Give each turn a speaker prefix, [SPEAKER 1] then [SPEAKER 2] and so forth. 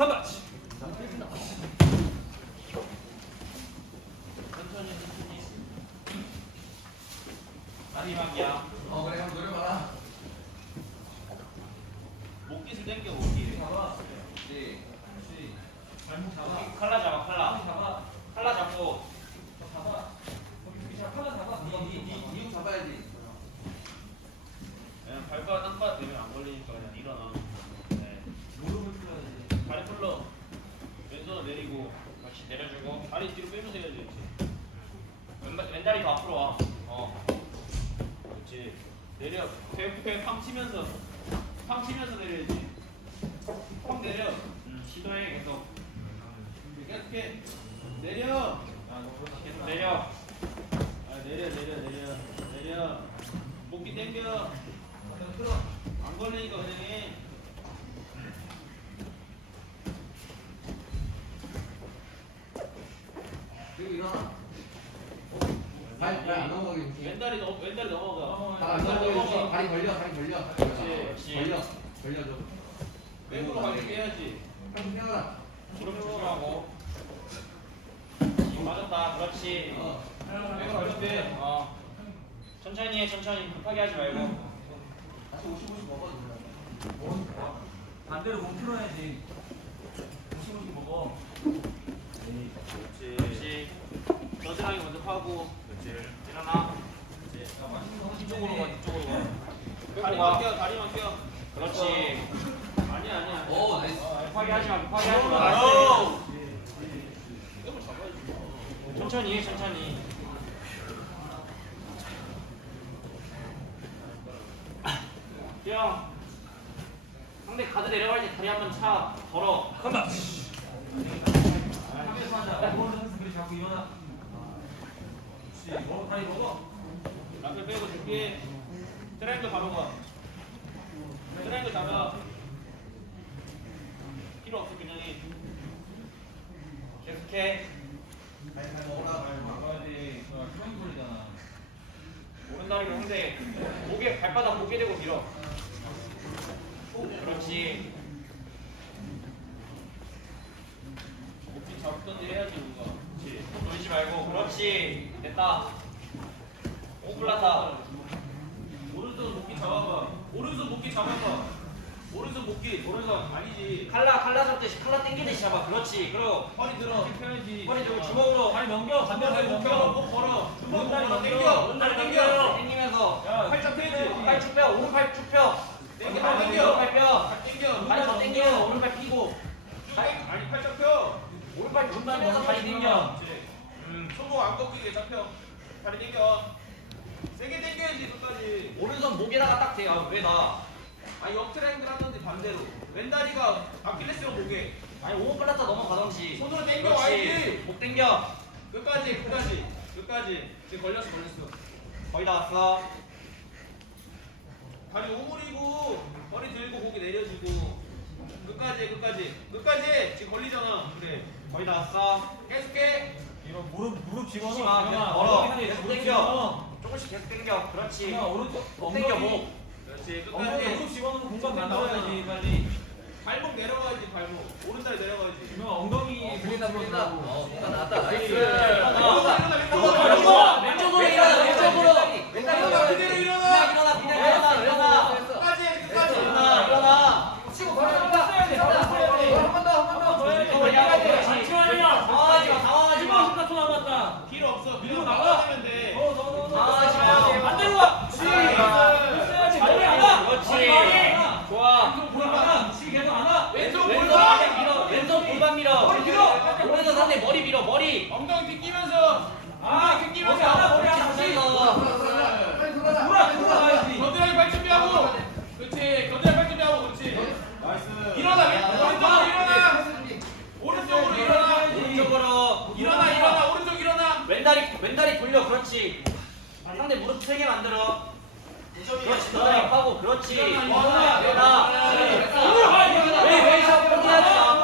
[SPEAKER 1] 간다. 마지막이야.
[SPEAKER 2] 어 그래 한번 노려봐라.
[SPEAKER 1] 목기술 당겨 목기.
[SPEAKER 3] 잡아. 시. 시. 발목 잡아.
[SPEAKER 1] 칼라 잡아 칼라. 칼라 잡고. 다시 내려주고 다리 뒤로 빼면서 해야지 그렇지. 왼발, 왼다리 더 앞으로 와. 어. 그렇지. 내려. 배배 팡 치면서. 팡 치면서 내려야지. 팡 내려. 음, 시도해 계속. 계속해. 내려.
[SPEAKER 3] 아,
[SPEAKER 1] 계속 내려. 아 내려 내려 내려. 내려. 목기 당겨.
[SPEAKER 3] 그냥 끌어.
[SPEAKER 1] 안 걸리니까 그냥 해
[SPEAKER 2] 그리고 일어나 발 발안 넘어가게 조심
[SPEAKER 1] 왼다리 넘 왼다리 넘어가.
[SPEAKER 2] 발 안 넘어가게 조심 다리 벌려 다리 벌려.
[SPEAKER 1] 그렇지.
[SPEAKER 2] 벌려 벌려줘.
[SPEAKER 1] 백으로 가게 해야지.
[SPEAKER 2] 한번 세워라.
[SPEAKER 1] 무릎 조심하고. 맞았다. 그렇지.
[SPEAKER 2] 어.
[SPEAKER 1] 왼 걸려 빼 어. 천천히 해 천천히. 급하게 하지 말고.
[SPEAKER 2] 다시 50 50 먹어
[SPEAKER 3] 몸, 반대로 몸 풀어야지. 무심무심 먹어.
[SPEAKER 1] 그렇지. 그렇지 겨드랑이 먼저 파고 일어나.
[SPEAKER 3] 야,
[SPEAKER 1] 이쪽으로 가 이쪽으로 가. 다리만
[SPEAKER 3] 가.
[SPEAKER 1] 껴 다리만 껴 그렇지. 아니야 아니야
[SPEAKER 2] 오 나이스.
[SPEAKER 1] 급하게 하지 마 급하게 하지 마. 천천히 해 천천히. 형. 상대 가드 내려갈 때 다리 한 번 차 걸어. 간다.
[SPEAKER 3] 하면서 하자. 몸을 항상 그렇게 잡고 일어나. 그렇지. 먹어, 다리.
[SPEAKER 1] 앞에 빼고 줄게 트라이앵글 바로 가 트라이앵글 잡아 필요 없어 그냥 해 계속해.
[SPEAKER 2] 어.
[SPEAKER 1] 오른다리로 상대 목에 발바닥 목에 대고 밀어 그렇지 목뒤 잡던지 해야지 우리가 그렇지 손 돌리지 말고 그렇지. 됐다. 오플라타. 오른손 목뒤 잡아봐. 오른손 목뒤 잡아봐. 오른손 목뒤 오른손 아니지. 칼라 칼라 잡듯이 칼라 당기듯이 잡아. 그렇지. 그리고 허리 들어. 펴야지. 허리 들고 주먹으로
[SPEAKER 3] 다리 넘겨. 반대로 다리
[SPEAKER 1] 목. 펴, 목 걸어. 주먹 걸어.
[SPEAKER 3] 넘겨.
[SPEAKER 1] 당겨.
[SPEAKER 3] 왼다리 넘겨.
[SPEAKER 1] 당겨. 당기면서.
[SPEAKER 3] 야,
[SPEAKER 1] 팔짱 펴야지.
[SPEAKER 3] 펴야지.
[SPEAKER 1] 팔쭉 펴. 오른팔 쭉 펴.
[SPEAKER 3] 당겨.
[SPEAKER 1] 당겨. 다리 더
[SPEAKER 3] 당겨.
[SPEAKER 1] 당겨 오른팔 피고.
[SPEAKER 3] 아니, 팔짱 펴.
[SPEAKER 1] 오른팔
[SPEAKER 3] 오른발
[SPEAKER 1] 피면서 다리
[SPEAKER 3] 넘겨.
[SPEAKER 1] 당겨.
[SPEAKER 3] 음, 꺾이게 잡혀. 다리 당겨. 세게 당겨야지 끝까지.
[SPEAKER 1] 오른손 목에다가 딱 대. 아, 왜 나?
[SPEAKER 3] 아, 옆트라이앵글 하는데 반대로. 왼다리가 아킬레스로 목에.
[SPEAKER 1] 아니 오버 플라타 넘어가던지.
[SPEAKER 3] 손으로 당겨. 와야지.
[SPEAKER 1] 목 당겨.
[SPEAKER 3] 끝까지, 끝까지. 끝까지. 지금 걸렸어, 걸렸어.
[SPEAKER 1] 거의 다 왔어.
[SPEAKER 3] 다리 오므리고 머리 들고 고개 내려주고 끝까지 끝까지 끝까지 지금 걸리잖아 그래
[SPEAKER 1] 거의 다 왔어.
[SPEAKER 3] 계속해
[SPEAKER 4] 이거 무릎 무릎 집어넣어.
[SPEAKER 1] 마. 그냥 걸어. 계속 당겨. 조금씩 계속 당겨. 그렇지.
[SPEAKER 4] 그냥 오른쪽
[SPEAKER 1] 목 당겨
[SPEAKER 4] 엉덩이
[SPEAKER 1] 목.
[SPEAKER 3] 그렇지
[SPEAKER 4] 엉덩이
[SPEAKER 3] 끝까지
[SPEAKER 4] 무릎 집어넣는 공간
[SPEAKER 3] 나와야지
[SPEAKER 4] 만들어야지
[SPEAKER 3] 빨리 발목 내려가야지 발목 오른다리 내려가야지
[SPEAKER 4] 그러면 엉덩이
[SPEAKER 2] 보인다 보인다 어 뭔가 나왔다 나이스
[SPEAKER 3] 일어나
[SPEAKER 1] 왼쪽으로
[SPEAKER 3] 일어나
[SPEAKER 1] 왼쪽으로 일어나 왼쪽으로.
[SPEAKER 2] 왼다리
[SPEAKER 3] 일어나
[SPEAKER 2] 넘어가야
[SPEAKER 3] 그대로
[SPEAKER 2] 돼.
[SPEAKER 3] 일어나
[SPEAKER 1] 일어나 그냥 일어나 일어나.
[SPEAKER 3] 끝까지 끝까지
[SPEAKER 1] 일어나 일어나.
[SPEAKER 2] 치고 걸어
[SPEAKER 4] 써야 돼, 써야 돼.
[SPEAKER 2] 한번더한번더
[SPEAKER 1] 이거 해야 돼. 당황하지 마 당황하지 마.
[SPEAKER 4] 10초 남았다.
[SPEAKER 3] 필요 없어
[SPEAKER 4] 밀고 나가.
[SPEAKER 3] 돼
[SPEAKER 4] 가. 머리.
[SPEAKER 1] 그렇지.
[SPEAKER 4] 지금 계속 안 와.
[SPEAKER 3] 왼쪽 골반
[SPEAKER 1] 밀어. 왼손 골반 밀어.
[SPEAKER 4] 머리 밀어.
[SPEAKER 1] 오른손 상대 머리 밀어. 머리.
[SPEAKER 3] 엉덩이 빗기면서
[SPEAKER 4] 아,
[SPEAKER 3] 빗기면서
[SPEAKER 4] 머리 안 와. 머리 안 와.
[SPEAKER 1] 그렇지.
[SPEAKER 2] 빨리 돌아라
[SPEAKER 4] 돌아 돌아가야지.
[SPEAKER 3] 겨드랑이 발 준비하고 그렇지 겨드랑이 발 준비하고 그렇지 일어나 오른쪽으로 일어나 오른쪽으로 일어나
[SPEAKER 1] 오른쪽으로.
[SPEAKER 3] 일어나 일어나 오른쪽 일어나
[SPEAKER 1] 왼다리 왼다리 돌려. 그렇지. 상대 무릎 세게 만들어. 그렇지. 겨드랑이 파고. 그렇지. 마. 포기하지 마.